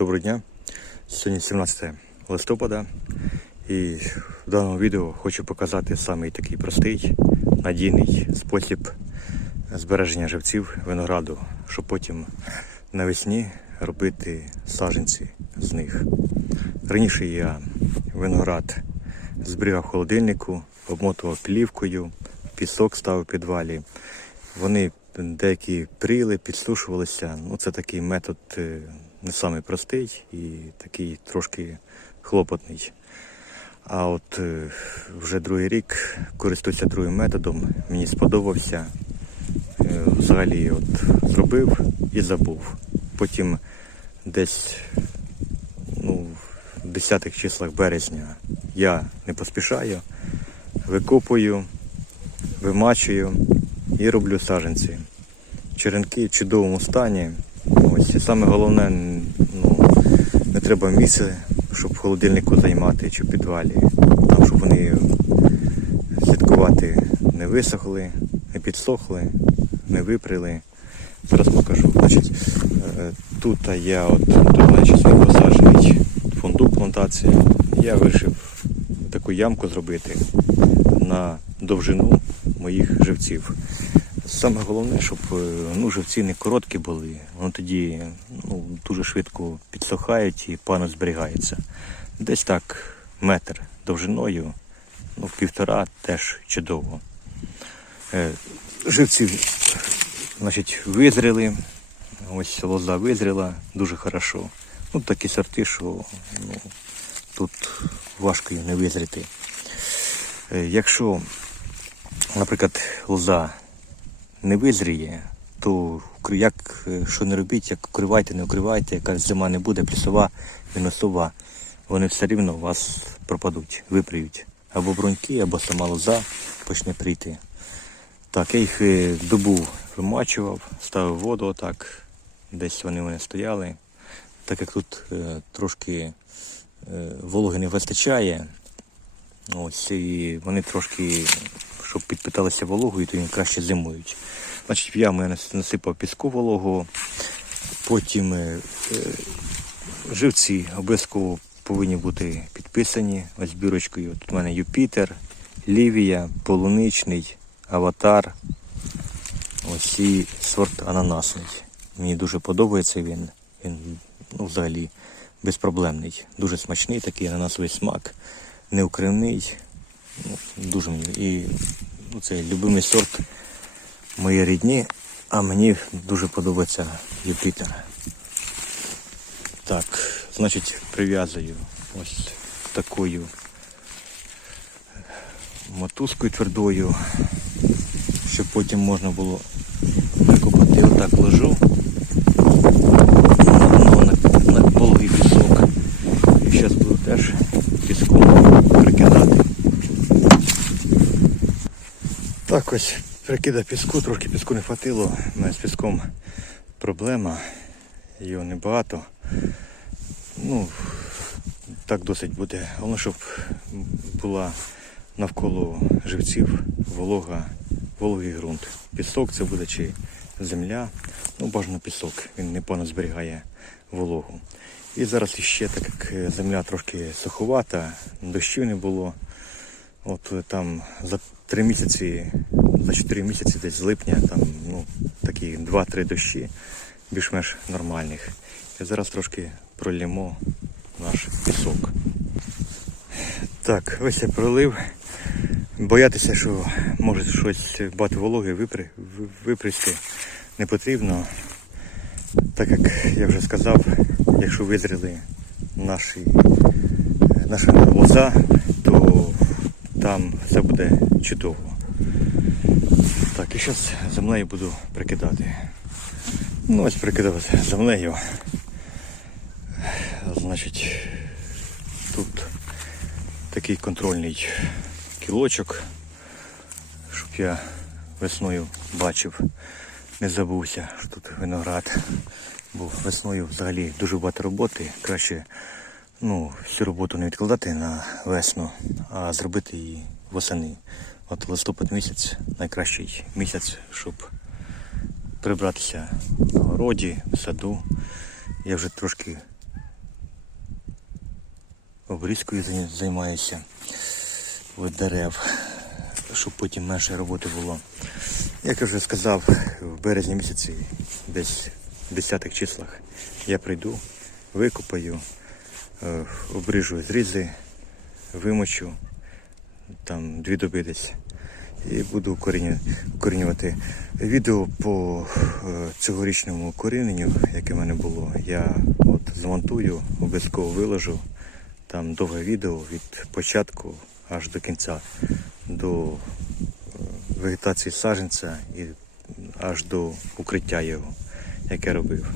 Доброго дня. Сьогодні 17 листопада і в даному відео хочу показати самий такий простий, надійний спосіб збереження живців винограду, щоб потім навесні робити саджанці з них. Раніше я виноград зберігав в холодильнику, обмотував плівкою, пісок ставив у підвалі. Вони деякі пріли, підсушувалися. Ну, це такий метод е, не самий простий і такий трошки хлопотний. А от е, вже другий рік користуюся другим методом, мені сподобався. Е, Взагалі от, зробив і забув. Потім десь ну, в 10 числах березня я не поспішаю, викопую, вимачую і роблю саджанці. Черенки в чудовому стані. Ось і саме головне, ну, не треба місце, щоб в холодильнику займати чи в підвалі. Там, щоб вони слідкувати не висохли, не підсохли, не виприли. Зараз покажу. Значить, е, тут я от тут значить, фундук плантації. Я вирішив таку ямку зробити на довжину моїх живців. Саме головне, щоб е, ну, живці не короткі були, вони тоді ну, дуже швидко підсохають і погано зберігається. Десь так метр довжиною, ну, в півтора теж чудово. Е, Живці значить, визріли, ось лоза визріла дуже хорошо. Ну, такі сорти, що ну, тут важко її не визріти. Е, Якщо, наприклад, лоза не визріє, то як е, що не робіть, як укривайте, не укривайте, яка зима не буде, плюсова, мінусова, вони все рівно у вас пропадуть, випріють. Або бруньки, або сама лоза почне прийти. Так, я їх е, добу вимачував, ставив воду отак, десь вони мене стояли. Так як тут е, трошки е, вологи не вистачає, ось і вони трошки, щоб підпиталися вологою, то вони краще зимують. Значить, я насипав піску вологу, потім е, живці обов'язково повинні бути підписані ось бірочкою. Тут у мене Юпітер, Лівія, Полуничний, Аватар. Ось і сорт ананасний. Мені дуже подобається він. Він ну, взагалі безпроблемний. Дуже смачний такий ананасовий смак, неукривний. Дуже мені. І ну, це любимий сорт моєї рідні, а мені дуже подобається Юпітер. Так, значить, прив'язую ось такою мотузкою твердою, щоб потім можна було викопати отак ложу ну, на, на пологий пісок. І зараз буду теж піском прикидати. Так ось прикидав піску, трошки піску не хватило. Мене з піском проблема, його небагато. Ну, так досить буде. Головне, щоб була навколо живців волога, вологий ґрунт. Пісок це буде чи земля. Ну, бажано пісок, він непогано зберігає вологу. І зараз іще, так як земля трошки суховата, дощів не було. От е, там за три місяці, за чотири місяці десь з липня, там ну, такі два-три дощі, більш-менш нормальних. І зараз трошки пролємо наш пісок. Так, ось я пролив. Боятися, що може щось багато вологи випри, випрісти не потрібно. Так як я вже сказав, якщо визріли наші, наша лоза, то там все буде чудово. Так, і зараз землею буду прикидати. Ну ось прикидав землею. Значить, тут такий контрольний кілочок, щоб я весною бачив, не забувся, що тут виноград. Бо весною взагалі дуже багато роботи. Краще ну, всю роботу не відкладати на весну, а зробити її восени. От листопад місяць найкращий місяць, щоб прибратися в городі, в саду. Я вже трошки обрізкою займаюся от дерев, щоб потім менше роботи було. Як я вже сказав, в березні місяці, десь в 10 числах, я прийду, викопаю, е, обріжу зрізи, вимочу, там дві доби десь. І буду укоріню- укорінювати відео по е, цьогорічному коріненню, яке в мене було. Я от змонтую, обов'язково виложу. Там довге відео від початку аж до кінця, до е, вегетації саджанця і аж до укриття його, яке робив.